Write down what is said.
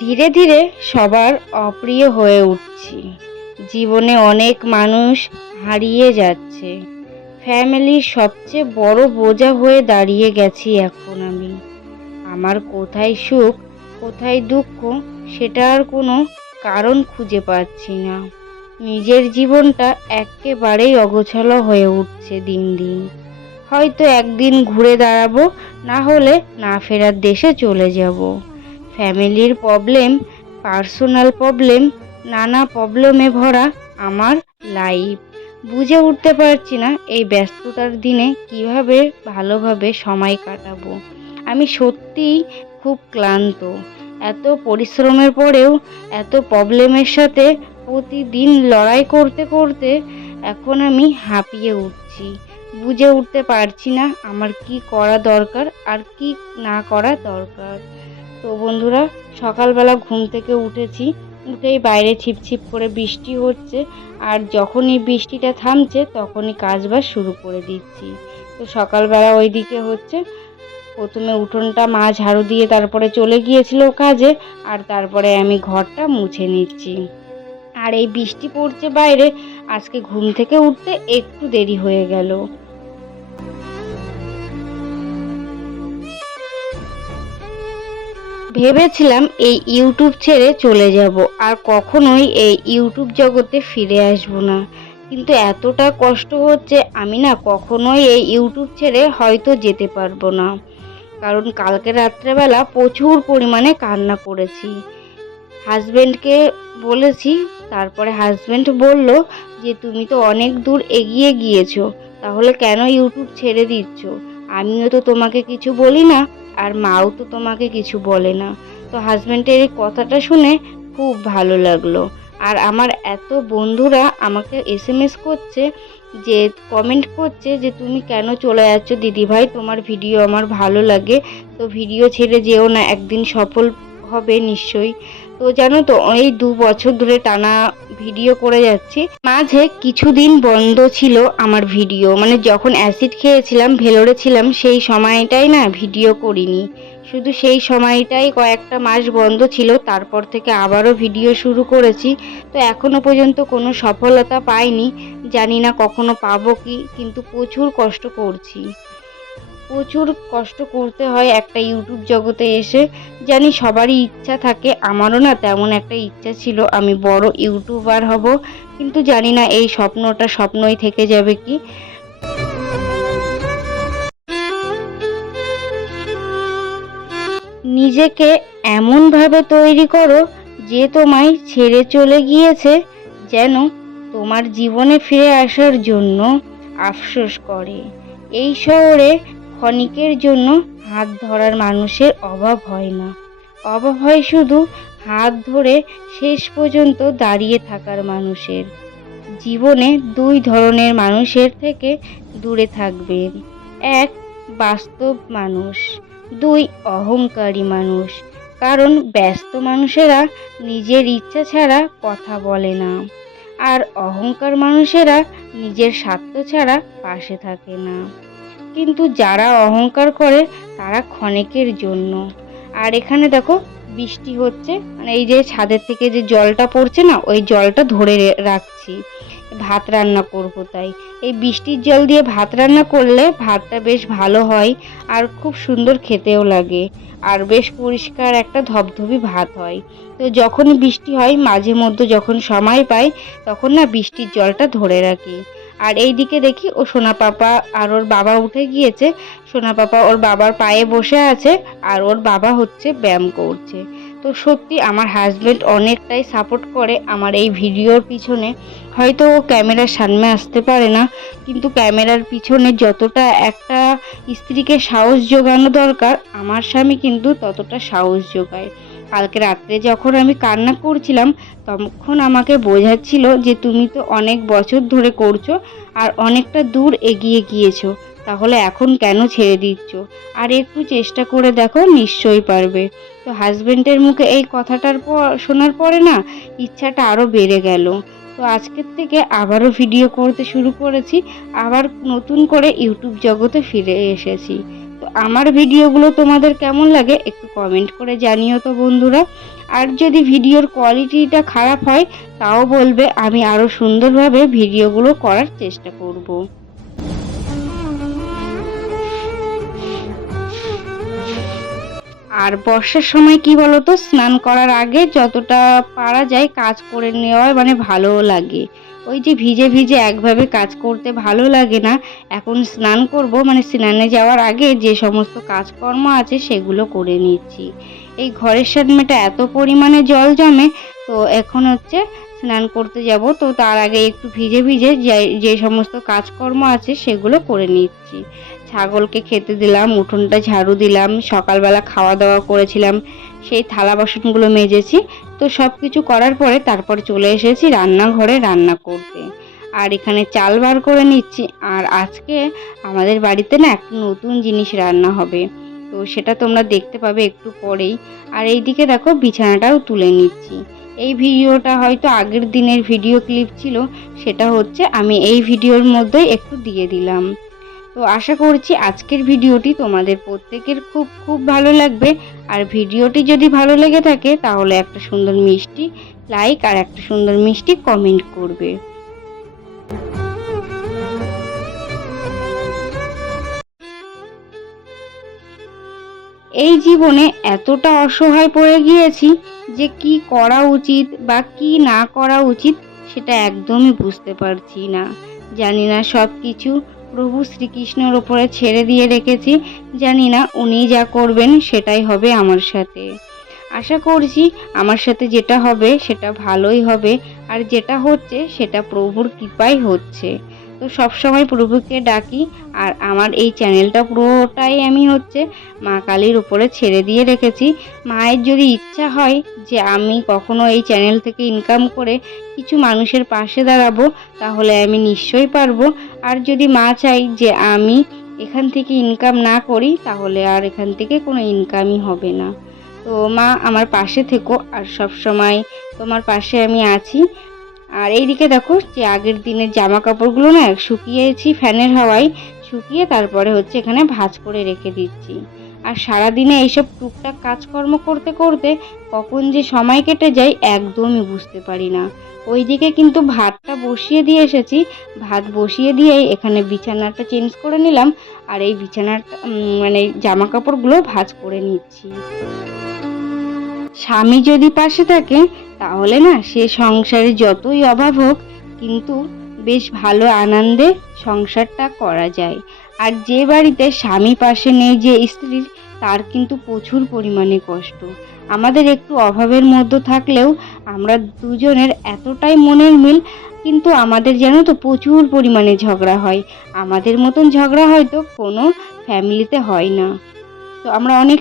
ধীরে ধীরে সবার অপ্রিয় হয়ে উঠছি। জীবনে অনেক মানুষ হারিয়ে যাচ্ছে। ফ্যামিলির সবচেয়ে বড় বোঝা হয়ে দাঁড়িয়ে গেছি এখন আমি। আমার কোথায় সুখ, কোথায় দুঃখ, সেটা আর কোনো কারণ খুঁজে পাচ্ছি না। নিজের জীবনটা একেবারেই অগোছালো হয়ে উঠছে দিন দিন। হয়তো একদিন ঘুরে দাঁড়াবো, না হলে না ফেরার দেশে চলে যাব। ফ্যামিলির প্রবলেম পার্সোনাল প্রবলেম নানা প্রবলেমে ভরা আমার লাইফ বুঝে উঠতে পারছি না এই ব্যস্ততার দিনে কীভাবে ভালোভাবে সময় কাটাবো। আমি সত্যিই খুব ক্লান্ত। এত পরিশ্রমের পরেও, এত প্রবলেমের সাথে প্রতিদিন লড়াই করতে করতে এখন আমি হাঁপিয়ে উঠছি। বুঝে উঠতে পারছি না আমার কি করা দরকার আর কি না করা দরকার। তো বন্ধুরা, সকালবেলা ঘুম থেকে উঠেছি, উঠেই বাইরে ছিপছিপ করে বৃষ্টি হচ্ছে, আর যখনই বৃষ্টিটা থামছে তখনই কাজবাজ শুরু করে দিচ্ছি। তো সকালবেলা ওই দিকে হচ্ছে, প্রথমে উঠোনটা মা ঝাড়ু দিয়ে তারপরে চলে গিয়েছিল কাজে, আর তারপরে আমি ঘরটা মুছে নিচ্ছি। আর এই বৃষ্টি পড়ছে বাইরে, আজকে ঘুম থেকে উঠতে একটু দেরি হয়ে গেল। ভেবেছিলাম এই ইউটিউব ছেড়ে চলে যাব আর কখনোই এই ইউটিউব জগতে ফিরে আসব না। কিন্তু এতটা কষ্ট হচ্ছে আমি না কখনোই এই ইউটিউব ছেড়ে হয়তো যেতে পারব না। কারণ কালকে রাত্রেবেলা প্রচুর পরিমাণে কান্না করেছি। হাজব্যান্ডকে বলেছি, তারপরে হাজব্যান্ড বলল যে, তুমি তো অনেক দূর এগিয়ে গিয়েছো, তাহলে কেন ইউটিউব ছেড়ে দিচ্ছ? আমিও তো তোমাকে কিছু বলি না। আর মাও তো তোমাকে কিছু বলে না। তো হাজব্যান্ডের এই কথাটা শুনে খুব ভালো লাগল। আর আমার এত বন্ধুরা আমাকে এস এম এস করছে যে কমেন্ট করছে যে, তুমি কেন চলে যাচ্ছ? দিদিভাই, তোমার ভিডিও আমার ভালো লাগে। তো ভিডিও ছেড়ে যেও না, একদিন সফল হবে নিশ্চয়ই। তো জানো তো, এই দু বছর ধরে টানা ভিডিও করে যাচ্ছি। মাঝে কিছুদিন বন্ধ ছিল আমার ভিডিও। মানে যখন অ্যাসিড খেয়েছিলাম, ভেলোরে ছিলাম, সেই সময়টাই না ভিডিও করিনি। শুধু সেই সময়টাই কয়েকটা মাস বন্ধ ছিল, তারপর থেকে আবারও ভিডিও শুরু করেছি। তো এখনও পর্যন্ত কোনো সফলতা পাইনি। জানি না কখনো পাবো কি, কিন্তু প্রচুর কষ্ট করছি। প্রচুর কষ্ট করতে হয় একটা ইউটিউব জগতে এসে। জানি সবারই ইচ্ছা থাকে, আমারও না তেমন একটা ইচ্ছা ছিল, আমি বড় ইউটিউবার হব, কিন্তু জানি না এই স্বপ্নটা স্বপ্নই থেকে যাবে কি। নিজেকে এমনভাবে তৈরি করো যে তোমায় ছেড়ে চলে গিয়েছে, যেন তোমার জীবনে ফিরে আসার জন্য আফসোস করে। এই শহরে ক্ষণিকের জন্য হাত ধরার মানুষের অভাব হয় না। অভাব হয় শুধু হাত ধরে শেষ পর্যন্ত দাঁড়িয়ে থাকার মানুষের। জীবনে দুই ধরনের মানুষের থেকে দূরে থাকবেন এক, বাস্তব মানুষ। দুই, অহংকারী মানুষ। কারণ ব্যস্ত মানুষেরা নিজের ইচ্ছা ছাড়া কথা বলে না। আর অহংকার মানুষেরা নিজের স্বার্থ ছাড়া পাশে থাকে না। কিন্তু যারা অহংকার করে, তারা ক্ষণেকের জন্য। আর এখানে দেখো, বৃষ্টি হচ্ছে মানে এই যে ছাদের থেকে যে জলটা পড়ছে না, ওই জলটা ধরে রাখছি। ভাত রান্না করব তাই। এই বৃষ্টির জল দিয়ে ভাত রান্না করলে ভাতটা বেশ ভালো হয়, আর খুব সুন্দর খেতেও লাগে। আর বেশ পরিষ্কার একটা ধবধবি ভাত হয়। তো যখন বৃষ্টি হয়, মাঝে মধ্যে যখন সময় পাই, তখন না বৃষ্টির জলটা ধরে রাখি। আর এই দিকে দেখি ও সোনা পাপা আর ওর বাবা উঠে গিয়েছে। সোনা পাপা ওর বাবার পায়ে বসে আছে আর ওর বাবা হচ্ছে ব্যায়াম করছে। তো সত্যি আমার হাজবেন্ড অনেকটাই সাপোর্ট করে আমার এই ভিডিওর পিছনে। হয়তো ও ক্যামেরার সামনে আসতে পারে না, কিন্তু ক্যামেরার পিছনে যতটা একটা স্ত্রীকে সাহস যোগানো দরকার, আমার স্বামী কিন্তু ততটা সাহস যোগায় কালকে রাত্রে যখন আমি কান্না করছিলাম, তখন আমাকে বোঝাচ্ছিল যে তুমি তো অনেক বছর ধরে করছ আর অনেকটা দূর এগিয়ে গিয়েছো, তাহলে এখন কেন ছেড়ে দিচ্ছ? আর একটু চেষ্টা করে দেখো, নিশ্চয়ই পারবে। তো হাজবেন্ডের মুখে এই কথাটার পর, শোনার পরে না, ইচ্ছাটা আরও বেড়ে গেল। তো আজকের থেকে আবারও ভিডিও করতে শুরু করেছি। আবার নতুন করে ইউটিউব জগতে ফিরে এসেছি। আমার ভিডিওগুলো তোমাদের কেমন লাগে একটু কমেন্ট করে জানিও তো বন্ধুরা। আর যদি ভিডিওর কোয়ালিটিটা খারাপ হয়, তাও বলবে আমি আরও সুন্দরভাবে ভিডিওগুলো করার চেষ্টা করব। আর বর্ষার সময় কি বলতো, স্নান করার আগে যতটা পারা যায় কাজ করে নেওয়া মানে ভালো লাগে। ওই যে ভিজে ভিজে একভাবে কাজ করতে ভালো লাগে না, এখন স্নান করব মানে স্নানে যাওয়ার আগে যে সমস্ত কাজকর্ম আছে সেগুলো করে নিচ্ছি। এই ঘরের সামনেটা এত পরিমাণে জল জমে, তো এখন হচ্ছে স্নান করতে যাব। তো তার আগে একটু ভিজে ভিজে যে সমস্ত কাজকর্ম আছে সেগুলো করে নিচ্ছি। ছাগলকে খেতে দিলাম, উঠোনটা ঝাড়ু দিলাম, সকালবেলা খাওয়া দাওয়া করেছিলাম, সেই থালা বাসনগুলো মেজেছি। তো সব কিছু করার পরে তারপর চলে এসেছি রান্নাঘরে রান্না করতে। আর এখানে চাল বার করে নিচ্ছি। আর আজকে আমাদের বাড়িতে না একটা নতুন জিনিস রান্না হবে। তো সেটা তোমরা দেখতে পাবে একটু পরেই। আর এইদিকে দেখো বিছানাটাও তুলে নিচ্ছি। এই ভিডিওটা হয়তো আগের দিনের ভিডিও ক্লিপ ছিল, সেটা হচ্ছে আমি এই ভিডিওর মধ্যে একটু দিয়ে দিলাম। তো আশা করছি আজকের ভিডিওটি তোমাদের প্রত্যেকের খুব খুব ভালো লাগবে। আর ভিডিওটি যদি ভালো লেগে থাকে, তাহলে একটা সুন্দর মিষ্টি লাইক আর একটা সুন্দর মিষ্টি কমেন্ট করবে। এই জীবনে এতটা অসহায় পড়ে গিয়েছি যে কি করা উচিত বা কি না করা উচিত সেটা একদমই বুঝতে পারছি না। জানি না সব কিছু প্রভু শ্রীকৃষ্ণের ওপরে ছেড়ে দিয়ে রেখেছি, জানি না উনি যা করবেন সেটাই হবে আমার সাথে। আশা করছি আমার সাথে যেটা হবে সেটা ভালোই হবে, আর যেটা হচ্ছে সেটা প্রভুর কৃপাই হচ্ছে। তো সবসময় প্রভুকে ডাকি আর আমার এই চ্যানেলটা পুরোটাই আমি হচ্ছে মা কালীর উপরে ছেড়ে দিয়ে রেখেছি। মায়ের যদি ইচ্ছা হয় যে আমি কখনো এই চ্যানেল থেকে ইনকাম করে কিছু মানুষের পাশে দাঁড়াবো, তাহলে আমি নিশ্চয়ই পারব। আর যদি মা চাই যে আমি এখান থেকে ইনকাম না করি, তাহলে আর এখান থেকে কোনো ইনকামই হবে না। তো মা আমার পাশে থেকো আর সব সময় তোমার পাশে আমি আছি। আর এইদিকে দেখো যে আগের দিনের জামা কাপড়গুলো না শুকিয়েছি ফ্যানের হাওয়ায়, শুকিয়ে তারপরে হচ্ছে এখানে ভাজ করে রেখে দিচ্ছি। আর সারাদিনে এইসব টুকটাক কাজকর্ম করতে করতে কখন যে সময় কেটে যায় একদমই বুঝতে পারি না। ওইদিকে কিন্তু ভাতটা বসিয়ে দিয়ে এসেছি, ভাত বসিয়ে দিয়ে এখানে বিছানাটা চেঞ্জ করে নিলাম আর এই বিছানাটা মানে জামা কাপড়গুলো ভাজ করে নিচ্ছি। স্বামী যদি পাশে থাকে তাহলে না সে সংসারে যতই অভাব হোক, কিন্তু বেশ ভালো আনন্দে সংসারটা করা যায়। আর যে বাড়িতে স্বামী পাশে নেই যে স্ত্রীর তার কিন্তু প্রচুর পরিমাণে কষ্ট। আমাদের একটু অভাবের মধ্যে থাকলেও আমরা দুজনের এতটাই মনের মিল, কিন্তু আমাদের যেন তো প্রচুর পরিমাণে ঝগড়া হয়। আমাদের মতন ঝগড়া হয়তো কোনো ফ্যামিলিতে হয় না। তো আমরা অনেক